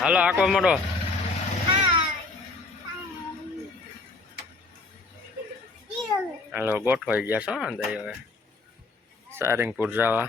હાલો આખો માંડો. હાલો ગોઠવાઈ ગયા છો ને દઈ હવે. સારંગપુર જવા.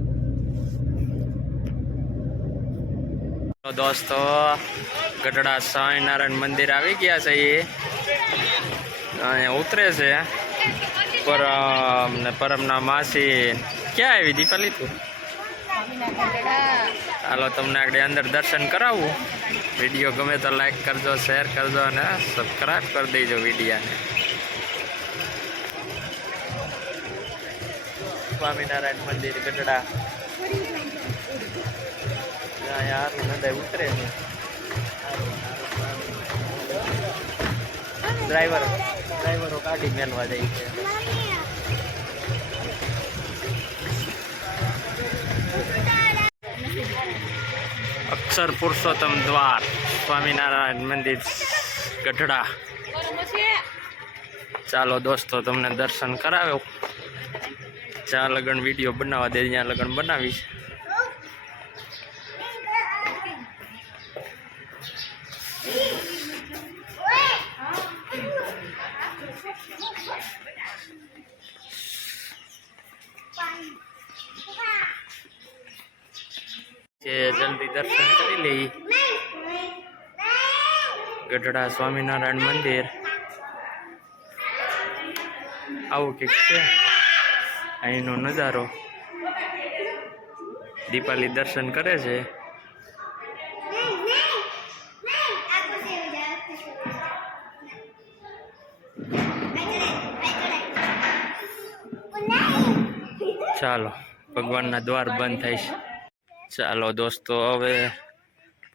તો દોસ્તો, ગઢડા સ્વામિનારાયણ મંદિર આવી ગયા છે એ અહીંયા ઉતરે છે. પરમ ને પરમના માસી, ક્યાં આવી દીપાલી તું? હાલો, તમને આગળ અંદર દર્શન કરાવું. વીડિયો ગમે તો લાઈક કરજો શેર કરજો અને સબસ્ક્રાઈબ કરી દેજો વિડીયાને. સ્વામિનારાયણ મંદિર ગઢડા. ઉતરે ડ્રાઈવર ડ્રાઈવરો ગાડી મેલવા જાય છે. અક્ષર પુરુષોત્તમ દ્વાર, સ્વામિનારાયણ મંદિર, ગઢડા. ચાલો દોસ્તો, તમને દર્શન કરાવ્યો. જ્યાં લગન વીડિયો બનાવવા દે ત્યાં લગન બનાવીશ. ગઢડા સ્વામિનારાયણ મંદિર. આવું કંઈક છે. અહીંનો નજારો. દીપાલી દર્શન કરે છે. ચાલો, ભગવાનના દ્વાર બંધ થાય છે. ચાલો દોસ્તો, હવે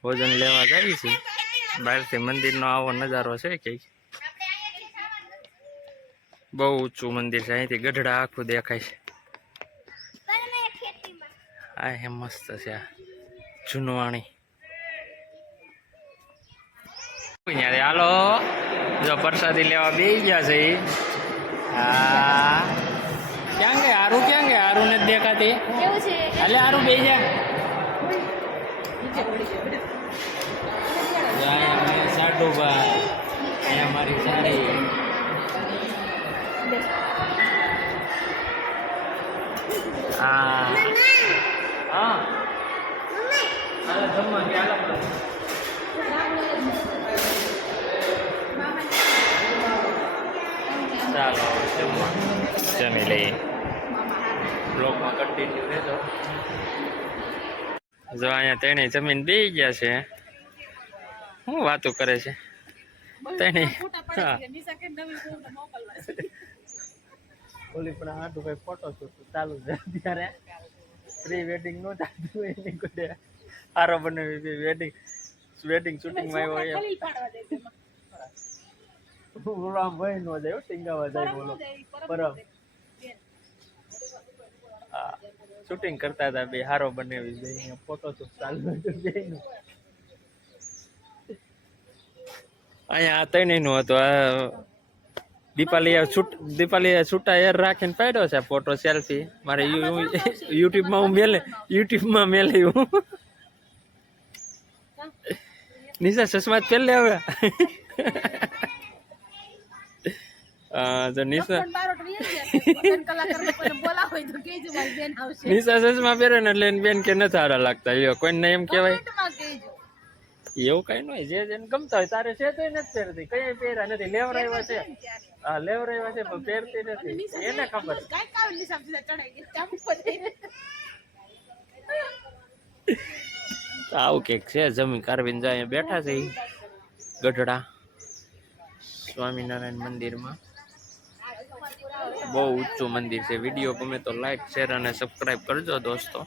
ભોજન લેવા જઈએ છીએ બહારથી મંદિરનો આવો નજારો છે કે બહુ ઊંચું મંદિર છે. અહીંથી ગઢડા આખું દેખાય છે. આ હે મસ્ત છે આ જૂનવાણી. હાલો. જો પ્રસાદી લેવા બે ગયા છે. હા. ક્યાં ગયા હારું ક્યાં ગયા હારું નથી દેખાતી. એટલે હારું બે જા અહીંયા મારી સારી. હા. હા. હાલો. ચાલો, જમવા. જમી લઈએ. બ્લોકમાં કન્ટિન્યુ રહેજો. જો અહીંયા તેણે જમીન બે ગયા છે. શું વાતો કરે છે? હા. ઓલી પણ હાટું ભાઈ ફોટો શૂટ ચાલુ છે ત્યારે પ્રી વેડિંગ નો ચાલતું એની કોઈ આરો બને વેડિંગ વેડિંગ શૂટિંગમાં આવ્યો એમ. રામ ભાઈ નો જાય ટીંગાવા જાય બોલો. પરમ હા. શૂટિંગ કરતા હતા બે હારો બનાવી બે અહીંયા ફોટો શૂટ ચાલુ હતું બેયનું. અહીંયા આ ત્રણેયનું હતું. આ દીપાલી છૂટ દીપાલી છૂટા એર રાખીને પાડ્યો છે ફોટો સેલ્ફી મારે યુટ્યુબમાં હું મેલે યુટ્યુબમાં મેલે હું. નિશા ચશ્મા જ પહેલે હવે. નિશા ચશ્મા પહેરે ને એટલે બેન કે નથી સારા લાગતા. કોઈ કોઈને એમ કહેવાય એવું કઈ નહીં જે જેને ગમતા હોય તારે છે તો નથી પહેરતી. કઈ પહેર્યા નથી લેવરાવ્યા છે. હા લેવરાવ્યા છે પણ પહેરતી નથી. એને ખબર આવું કંઈક છે જમી કારવીન જાય બેઠા છે ગઢડા સ્વામિનારાયણ મંદિરમાં. બહુ ઊંચું મંદિર છે. વીડિયો ગમે તો લાઈક શેર અને સબસ્ક્રાઈબ કરજો દોસ્તો.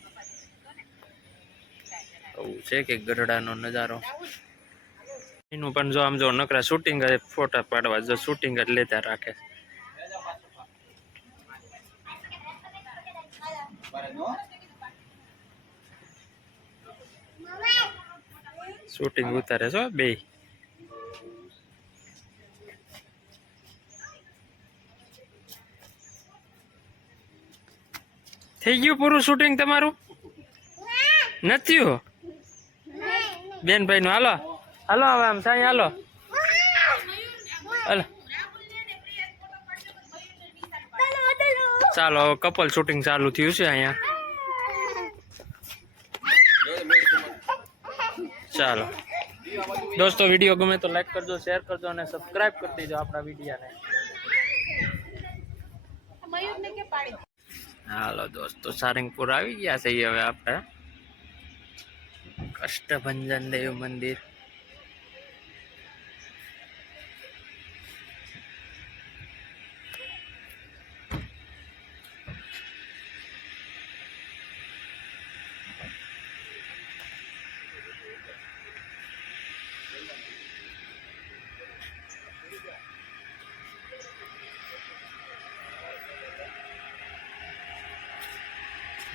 છે કે ગઢડાનો નજારો. એનું પણ જો આમ જો નકરા શૂટિંગ ફોટા પાડવા, જો શૂટિંગ જ લેતા રાખે. શૂટિંગ ઉતારે છો બે. થઈ ગયું પૂરું શૂટિંગ તમારું? નથી બેનભાઈ નું હાલો. હાલો હવે આમ સાંઈ હાલો. હાલો. ચાલો કપલ શૂટિંગ ચાલુ થયું છે અહીંયા. ચાલો. દોસ્તો વીડિયો ગમે તો લાઈક કરજો શેર કરજો અને સબસ્ક્રાઇબ કરી દેજો આપણા વિડીયાને. હાલો દોસ્તો, સારંગપુર આવી ગયા છે હવે આપણે. કષ્ટભંજન દેવ મંદિર.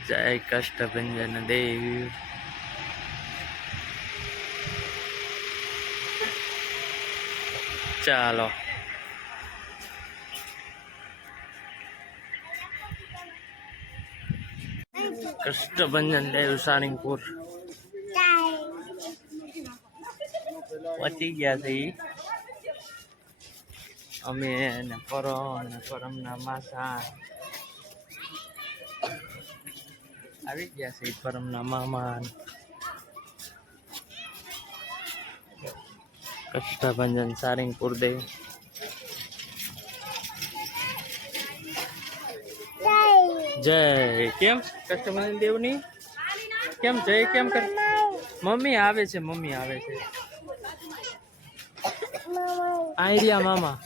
જય કષ્ટભંજન દેવ. ચાલો કષ્ટભંજન દેવ સાણીપુર પહોંચી ગયા છે અમે ને પરો ને પરમના માસા આવી ગયા છે પરમના મામા કષ્ટભંજન સારંગપુર દેવ જય કેમ કષ્ટભંજન દેવની કેમ જય કેમ કર મમ્મી આવે છે મમ્મી આવે છે. આઈડિયા મામા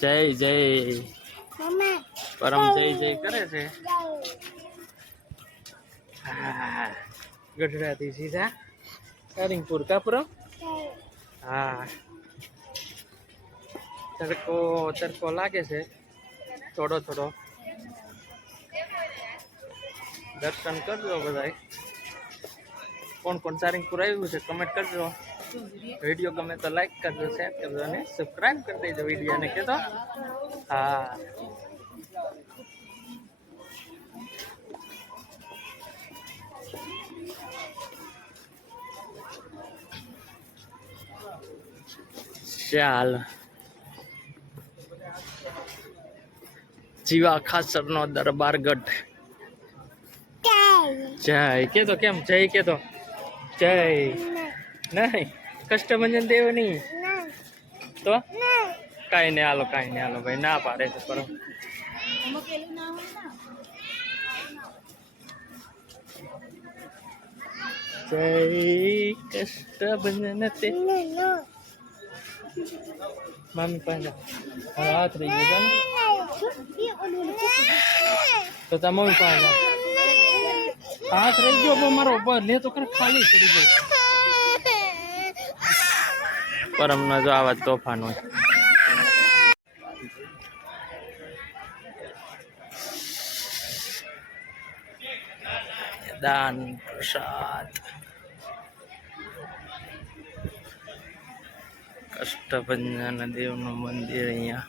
જય જય પરમ જય જય કરે છે. હા. ગઢડાથી સીધા સારંગપુર કાપરો હા. તડકો તડકો લાગે છે. થોડો થોડો. દર્શન કરજો બધાય. કોણ કોણ સારંગપુર આવ્યું છે કમેન્ટ કરજો. વીડિયો ગમે તો લાઈક કરજો શેર કરજો અને સબસ્ક્રાઈબ કરી દેજો વિડીયોને કે તો હા. ચાલ જીવા ખાસર નો દરબારગઢ જય કે તો કેમ જય કે તો જય નહીં કષ્ટભંજન દેવ નહીં તો કાંઈ નહીં હાલો કાંઈ નહીં હાલો ભાઈ ના પાડે છે પર જય કષ્ટભંજન તે મામી પાસે હવે હાથ રહી ગયો તો તાર મમ્મી પાસે હાથ રહી ગયો પણ મારો પર લે તો ખરે ખાલી પડી ગયો જો આવા તોફાન હોય દાન પ્રસાદ કષ્ટભંજન દેવનું મંદિર અહીંયા.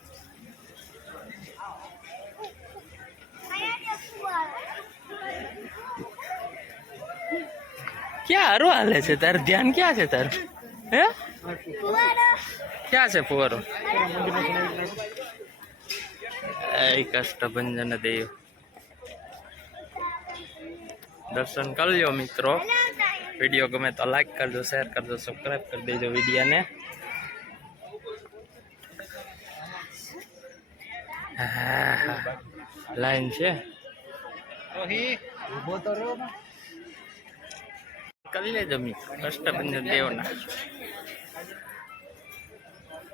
ક્યાં હારું હાલે છે? તારું ધ્યાન ક્યાં છે તારું? હે? ક્યાં છે ફુવારો? કષ્ટભંજન દેવ. દર્શન કરી લ્યો મિત્રો. વીડિયો ગમે તો લાઈક કરજો શેર કરજો સબસ્ક્રાઈબ કરી દેજો વિડીયોને. લાઈન છે? કરી લેજો મી કષ્ટભંજન દેવના.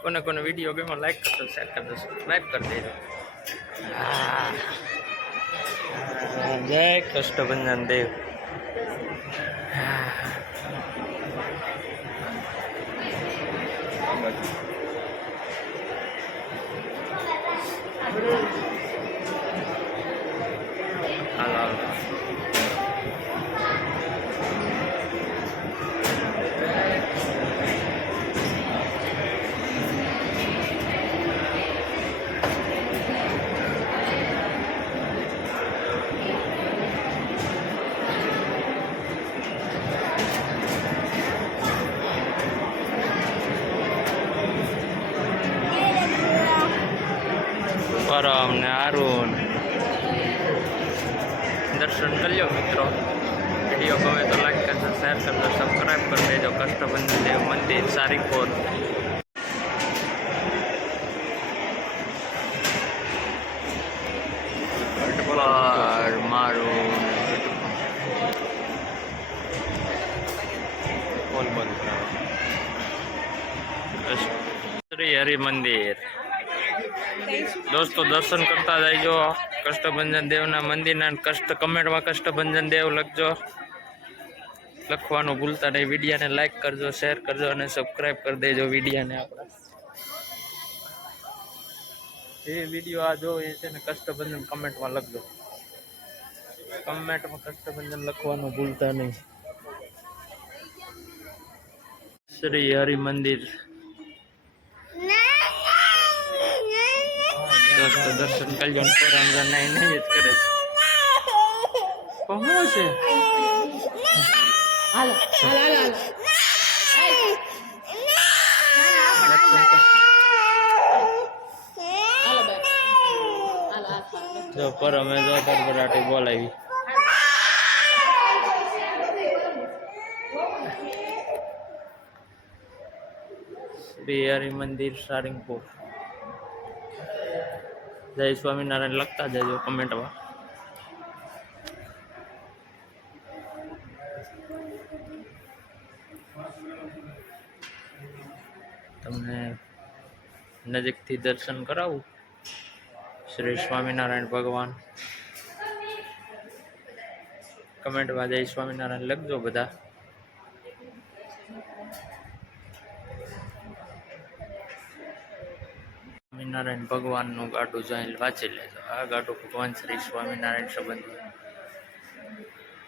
કોને કોને વીડિયો ગેમમાં લાઈક કરજો શેર કરજો સબસ્ક્રાઈબ કરી દેજો. જય કષ્ટભંજન દેવ. મિત્રો. વીડિયો ગમે તો લાઈક કરજો શેર કરજો સબસ્ક્રાઈબ કરી દેજો કષ્ટબંધન દેવ મંદિર સારીકોટ પર મારું ફોન બંધ. શ્રી હરિ મંદિર દોસ્તો, દર્શન કરતા જઈજો કષ્ટભંજન દેવના મંદિરના કષ્ટ, કમેન્ટમાં કષ્ટભંજન દેવ લખજો. લખવાનું ભૂલતા નહીં. વિડીયાને લાઈક કરજો શેર કરજો અને સબસ્ક્રાઈબ કરી દેજો વિડીયાને આપણે. જે વીડિયો આ જો એ છે ને કષ્ટભંજન કમેન્ટમાં લખજો. કમેન્ટમાં કષ્ટભંજન લખવાનું ભૂલતા નહીં. શ્રી હરિ મંદિર દોસ્તો દર્શન કરજો ને પોરાંગા નહીં નહીં જ કરે પણ છે? હાલો હાલો હાલો જો પર અમે જો તરબરાટી બોલાવી. બિહારી મંદિર સારંગપુર જય સ્વામિનારાયણ, લખતા જજો કમેન્ટમાં. તમને નજીકથી દર્શન કરાવું? શ્રી સ્વામિનારાયણ ભગવાન. કમેન્ટમાં જય સ્વામિનારાયણ લખજો બધા. સ્વામિનારાયણ ભગવાનનું ગાડું જોઈને વાંચી લેજો. આ ગાડું ભગવાન શ્રી સ્વામિનારાયણ સંબંધ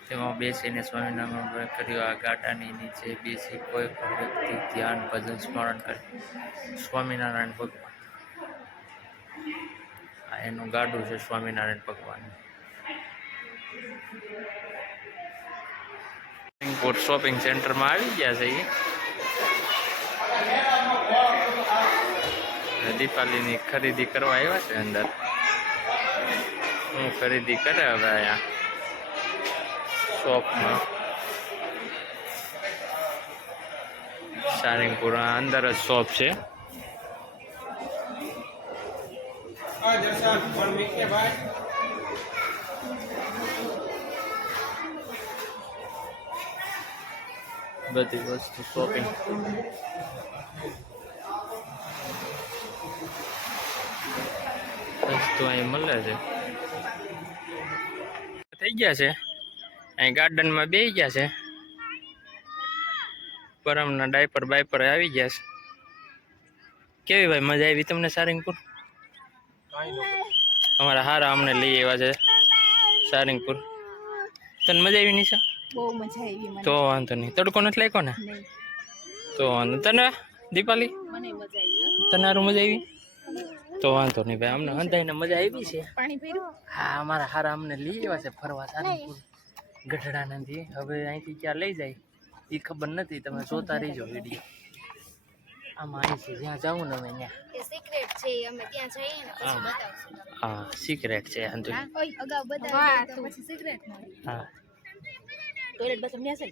તેમાં બેસીને સ્વામિનારાયણ કર્યું. આ ગાડાની નીચે બેસી કોઈ પણ વ્યક્તિ ધ્યાન, ભજન, સ્મરણ કરે. સ્વામિનારાયણ ભગવાન. આ એનું ગાડું છે સ્વામિનારાયણ ભગવાન શોપિંગ સેન્ટરમાં આવી ગયા છે એ દીપાલીની ખરીદી કરવા આવ્યા છે અંદર. હું ખરીદી કરે હવે અહીંયા શોપમાં. સારંગપુર અંદર જ શોપ છે. બધી વસ્તુ શોપિંગ વસ્તુ અહીં મળે છે. થઈ ગયા છે? અહીં ગાર્ડનમાં બેસી ગયા છે? પરમના ડાયપર બાયપર આવી ગયા છે. કેવી ભાઈ મજા આવી તમને સારંગપુર? અમારા હારા અમને લઈ આવ્યા છે સારંગપુર. તને મજા આવી નહીં બહુ મજા આવી મને. તો વાંધો નહીં. તડકો નથી લાગ્યો ને? તો વાંધો. તને? દીપાલી? મને મજા આવી. તને હારું મજા આવી? તો વાંધો નહીં ભાઈ અમને અંધાઈને મજા આવી છે. પાણી પીરું હા અમારા હારા અમને લઈ જવા છે ફરવા સારંગપુર. ગઢડા નથી હવે અહીંથી ક્યાં લઈ જાય એ ખબર નથી. તમે જોતા રહીજો વીડિયો. આમાં અહીં છે જ્યાં જાઉં ને અમે ત્યાં. એ સિક્રેટ છે અમે ત્યાં જઈએ ને પછી હા. બતાવશું. હા સિક્રેટ છે આંધુ ઓય અગાઉ બતાવી તો. પછી સિક્રેટ હા. ટોયલેટ બસ અમને છે